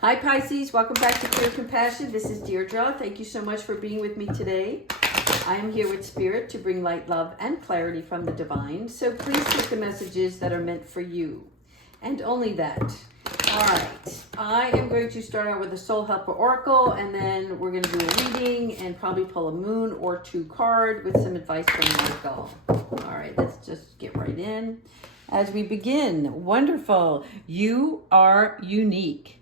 Hi Pisces, welcome back to Clear Compassion. This is Deirdre. Thank you so much for being with me today. I am here with Spirit to bring light, love, and clarity from the divine. So please take the messages that are meant for you. And only that. All right. I am going to start out with a Soul Helper Oracle, and then we're going to do a reading and probably pull a moon or two card with some advice from Michael. All right, let's just get right in. As we begin, wonderful. You are unique.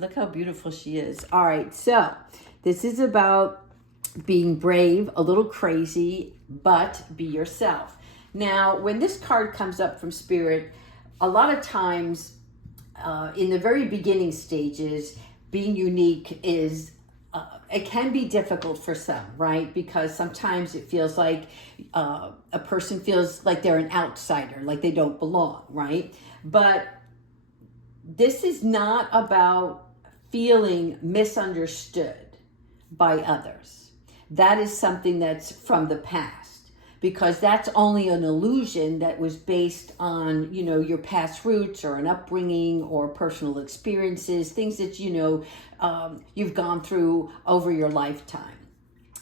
Look how beautiful she is. All right, so this is about being brave, a little crazy, but be yourself. Now, when this card comes up from Spirit, a lot of times in the very beginning stages, being unique is, it can be difficult for some, right? Because sometimes it feels like a person feels like they're an outsider, like they don't belong, right? But this is not about feeling misunderstood by others. That is something that's from the past, because that's only an illusion that was based on, you know, your past roots or an upbringing or personal experiences, things that, you know, you've gone through over your lifetime.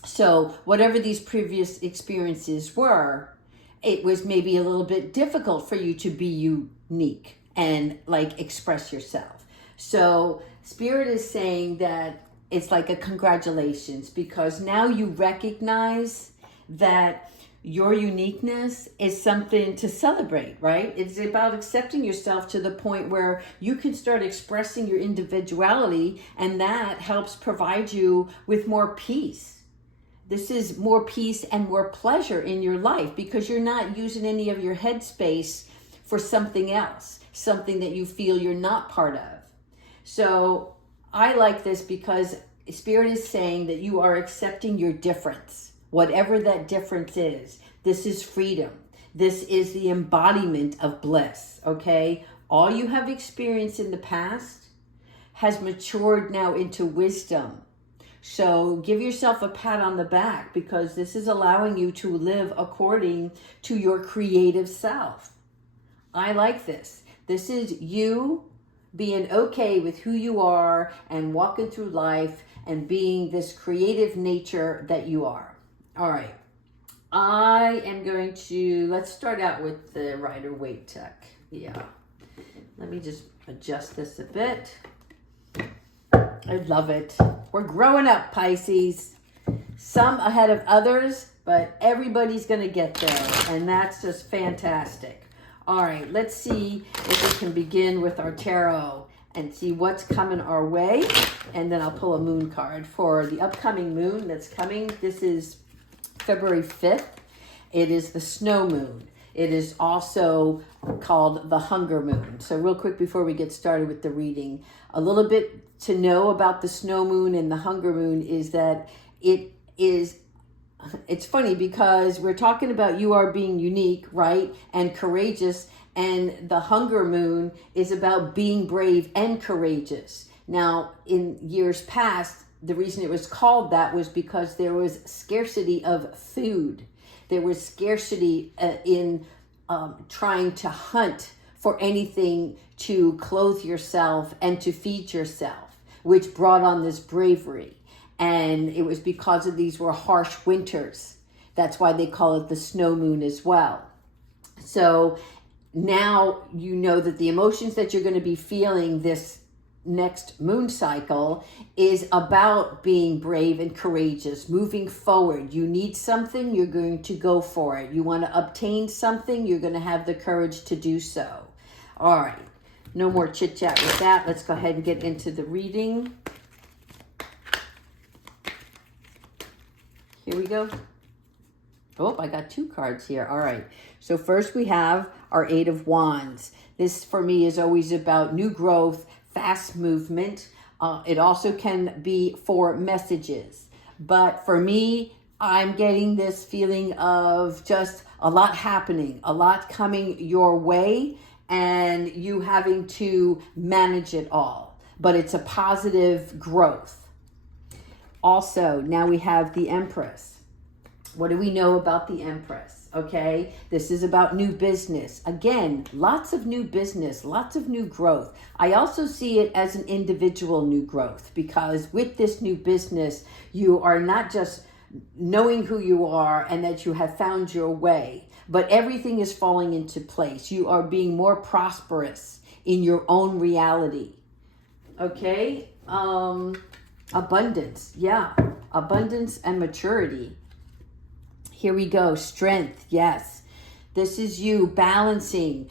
So whatever these previous experiences were, it was maybe a little bit difficult for you to be unique and like express yourself. So Spirit is saying that it's like a congratulations, because now you recognize that your uniqueness is something to celebrate, right? It's about accepting yourself to the point where you can start expressing your individuality, and that helps provide you with more peace. This is more peace and more pleasure in your life, because you're not using any of your headspace for something else, something that you feel you're not part of. So I like this because Spirit is saying that you are accepting your difference, whatever that difference is. This is freedom. This is the embodiment of bliss, okay? All you have experienced in the past has matured now into wisdom. So give yourself a pat on the back, because this is allowing you to live according to your creative self. I like this. This is you being okay with who you are and walking through life and being this creative nature that you are. All right. I am going to, let's start out with the Rider-Waite deck. Yeah. Let me just adjust this a bit. I love it. We're growing up, Pisces. Some ahead of others, but everybody's going to get there. And that's just fantastic. All right, let's see if we can begin with our tarot and see what's coming our way. And then I'll pull a moon card for the upcoming moon that's coming. This is February 5th. It is the snow moon. It is also called the hunger moon. So real quick before we get started with the reading, a little bit to know about the snow moon and the hunger moon is that it's funny because we're talking about you are being unique, right? And courageous. And the hunger moon is about being brave and courageous. Now, in years past, the reason it was called that was because there was scarcity of food. There was scarcity in trying to hunt for anything to clothe yourself and to feed yourself, which brought on this bravery. And it was because of these were harsh winters. That's why they call it the snow moon as well. So now you know that the emotions that you're going to be feeling this next moon cycle is about being brave and courageous, moving forward. You need something, you're going to go for it. You want to obtain something, you're going to have the courage to do so. All right, no more chit chat with that. Let's go ahead and get into the reading. Here we go. Oh, I got two cards here. All right. So first we have our Eight of Wands. This for me is always about new growth, fast movement. It also can be for messages. But for me, I'm getting this feeling of just a lot happening, a lot coming your way, and you having to manage it all. But it's a positive growth. Also, now we have the Empress. What do we know about the Empress? Okay, this is about new business. Again, lots of new business, lots of new growth. I also see it as an individual new growth, because with this new business, you are not just knowing who you are and that you have found your way, but everything is falling into place. You are being more prosperous in your own reality. Okay, abundance, yeah, abundance and maturity. Here we go. Strength. Yes. This is you balancing,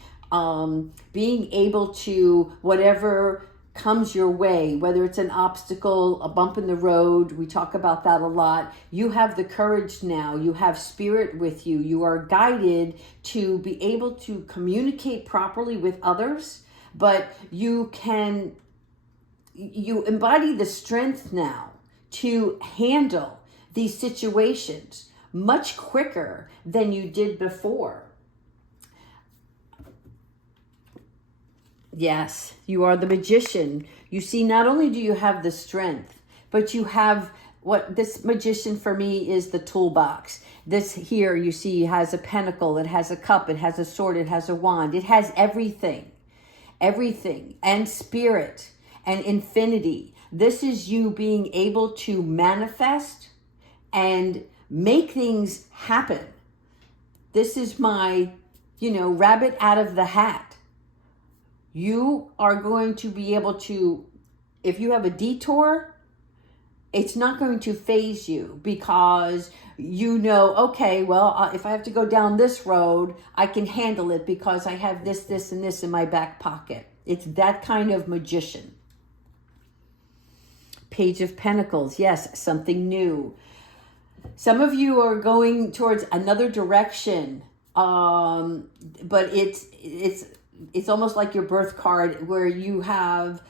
being able to, whatever comes your way, whether it's an obstacle, a bump in the road. We talk about that a lot. You have the courage now. You have spirit with you. You are guided to be able to communicate properly with others, but you embody the strength now to handle these situations much quicker than you did before. Yes, you are the magician. You see, not only do you have the strength, but you have what this magician for me is the toolbox. This here you see has a pentacle, it has a cup, it has a sword, it has a wand. It has everything, and spirit and infinity. This is you being able to manifest and make things happen. This is my, rabbit out of the hat. You are going to be able to, if you have a detour, it's not going to faze you, because okay, well, if I have to go down this road, I can handle it because I have this, and this in my back pocket. It's that kind of magician. Page of Pentacles. Yes, something new. Some of you are going towards another direction, but it's almost like your birth card, where you have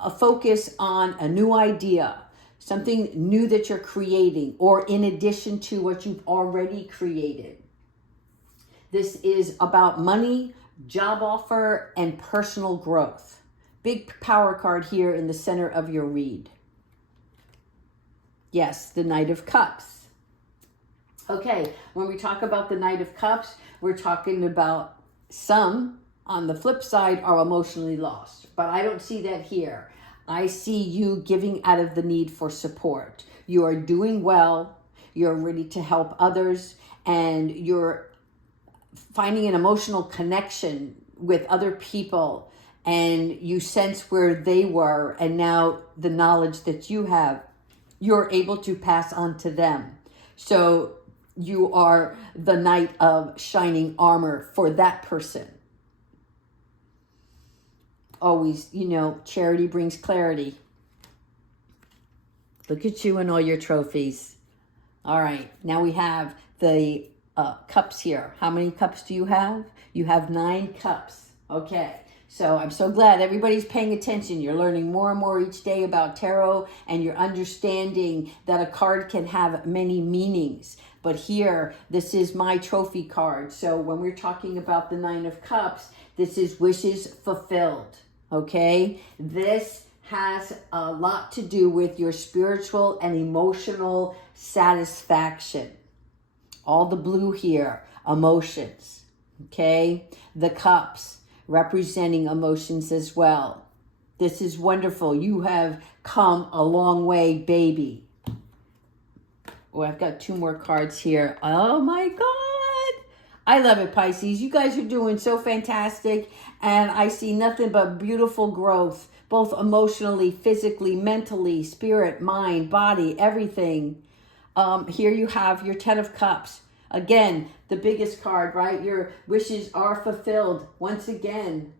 a focus on a new idea, something new that you're creating, or in addition to what you've already created. This is about money, job offer, and personal growth. Big power card here in the center of your read. Yes, the Knight of Cups. Okay, when we talk about the Knight of Cups, we're talking about some, on the flip side, are emotionally lost. But I don't see that here. I see you giving out of the need for support. You are doing well. You're ready to help others. And you're finding an emotional connection with other people. And you sense where they were. And now the knowledge that you have, you're able to pass on to them. So you are the knight of shining armor for that person. Always, charity brings clarity. Look at you and all your trophies. All right, now we have the cups here. How many cups do you have? You have 9 cups. Okay, so I'm so glad everybody's paying attention. You're learning more and more each day about tarot, and you're understanding that a card can have many meanings. But here, this is my trophy card. So when we're talking about the 9 of Cups, this is wishes fulfilled, okay? This has a lot to do with your spiritual and emotional satisfaction. All the blue here, emotions, okay? The cups representing emotions as well. This is wonderful. You have come a long way, baby. Oh, I've got 2 more cards here. Oh my God. I love it, Pisces. You guys are doing so fantastic. And I see nothing but beautiful growth, both emotionally, physically, mentally, spirit, mind, body, everything. Here you have your 10 of Cups. Again, the biggest card, right? Your wishes are fulfilled. Once again,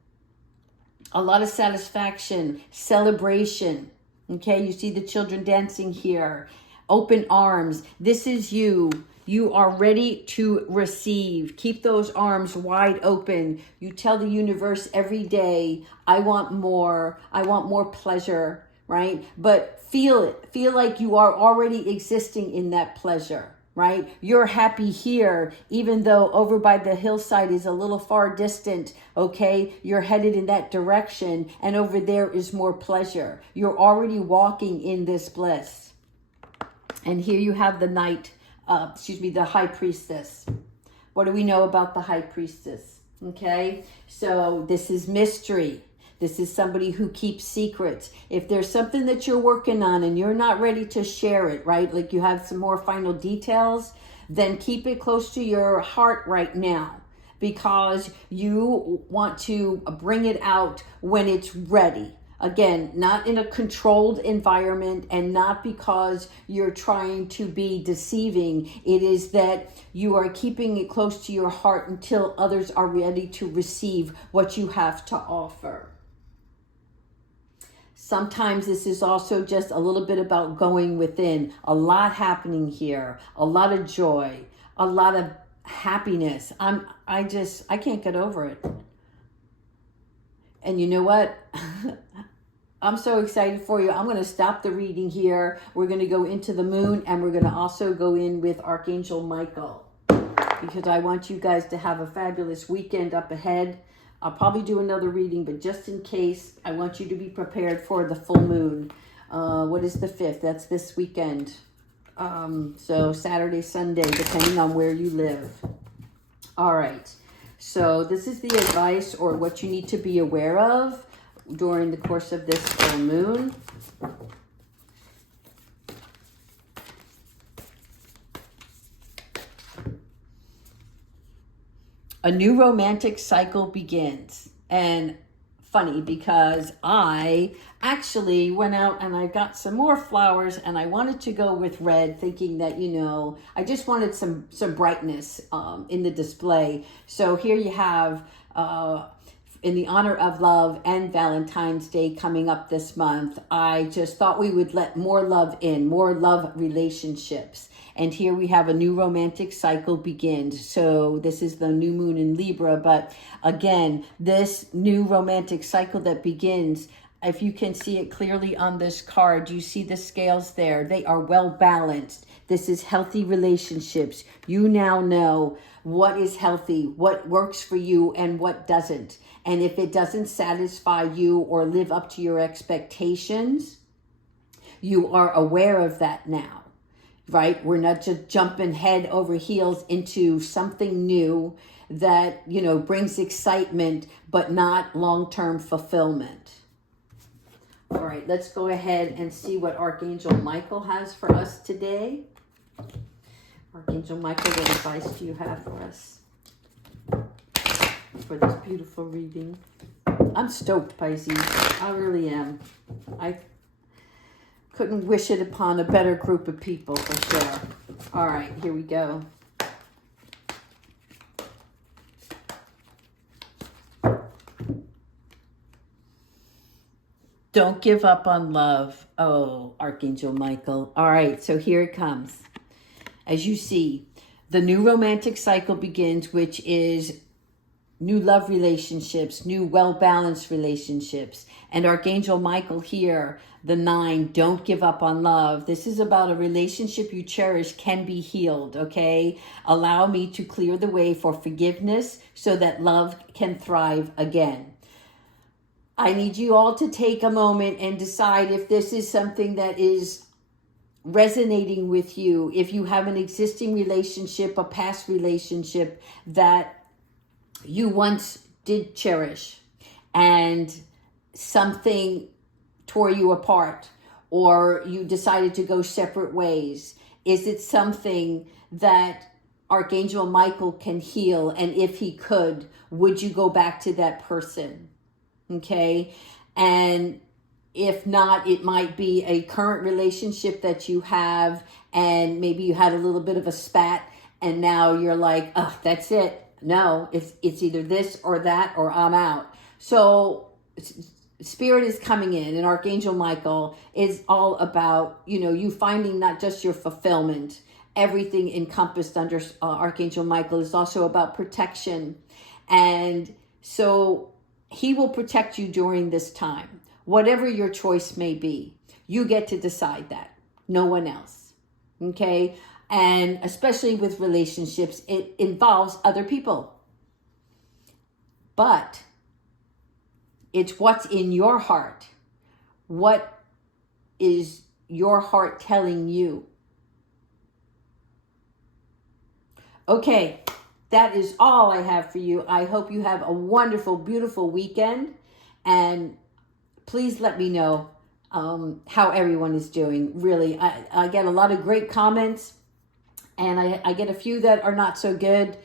a lot of satisfaction, celebration. Okay, you see the children dancing here. Open arms. This is you. You are ready to receive. Keep those arms wide open. You tell the universe every day, I want more. I want more pleasure, right? But feel it. Feel like you are already existing in that pleasure, right? You're happy here, even though over by the hillside is a little far distant, okay? You're headed in that direction, and over there is more pleasure. You're already walking in this bliss. And here you have the the High Priestess. What do we know about the High Priestess? Okay, so this is mystery. This is somebody who keeps secrets. If there's something that you're working on and you're not ready to share it, right? Like you have some more final details, then keep it close to your heart right now, because you want to bring it out when it's ready. Again, not in a controlled environment and not because you're trying to be deceiving. It is that you are keeping it close to your heart until others are ready to receive what you have to offer. Sometimes this is also just a little bit about going within. A lot happening here, a lot of joy, a lot of happiness. I can't get over it. And you know what? I'm so excited for you. I'm going to stop the reading here. We're going to go into the moon, and we're going to also go in with Archangel Michael, because I want you guys to have a fabulous weekend up ahead. I'll probably do another reading, but just in case, I want you to be prepared for the full moon. What is the 5th? That's this weekend. So Saturday, Sunday, depending on where you live. All right. So this is the advice or what you need to be aware of during the course of this full moon. A new romantic cycle begins. And funny, because I actually went out and I got some more flowers, and I wanted to go with red, thinking that, you know, I just wanted some brightness in the display. So here you have, in the honor of love and Valentine's Day coming up this month, I just thought we would let more love in, more love relationships. And here we have a new romantic cycle begins. So this is the new moon in Libra. But again, this new romantic cycle that begins, if you can see it clearly on this card, you see the scales there. They are well balanced. This is healthy relationships. You now know what is healthy, what works for you, and what doesn't. And if it doesn't satisfy you or live up to your expectations, you are aware of that now, right? We're not just jumping head over heels into something new that, you know, brings excitement, but not long-term fulfillment. All right, let's go ahead and see what Archangel Michael has for us today. Archangel Michael, what advice do you have for us for this beautiful reading? I'm stoked, Pisces. I really am. I couldn't wish it upon a better group of people, for sure. All right, here we go. Don't give up on love. Oh, Archangel Michael. All right, so here it comes. As you see, the new romantic cycle begins, which is new love relationships, new well-balanced relationships. And Archangel Michael here, the 9, don't give up on love. This is about a relationship you cherish can be healed, okay? Allow me to clear the way for forgiveness so that love can thrive again. I need you all to take a moment and decide if this is something that is resonating with you. If you have an existing relationship, a past relationship that you once did cherish and something tore you apart, or you decided to go separate ways, is it something that Archangel Michael can heal? And if he could, would you go back to that person? Okay. And if not, it might be a current relationship that you have, and maybe you had a little bit of a spat, and now you're like, oh, that's it. No, it's either this or that, or I'm out. So Spirit is coming in, and Archangel Michael is all about, you know, you finding not just your fulfillment. Everything encompassed under Archangel Michael is also about protection. And so he will protect you during this time. Whatever your choice may be, you get to decide that. No one else. Okay? And especially with relationships, it involves other people. But it's what's in your heart. What is your heart telling you? Okay, that is all I have for you. I hope you have a wonderful, beautiful weekend. And please let me know how everyone is doing. Really, I get a lot of great comments, and I get a few that are not so good.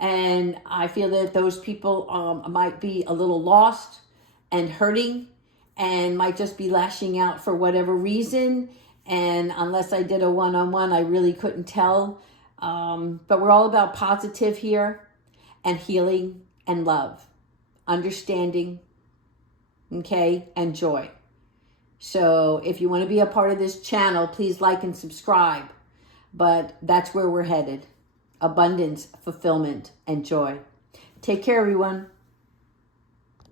And I feel that those people might be a little lost and hurting and might just be lashing out for whatever reason. And unless I did a one-on-one, I really couldn't tell. But we're all about positive here, and healing and love, understanding, okay, and joy. So if you want to be a part of this channel, please like and subscribe. But that's where we're headed. Abundance, fulfillment, and joy. Take care, everyone.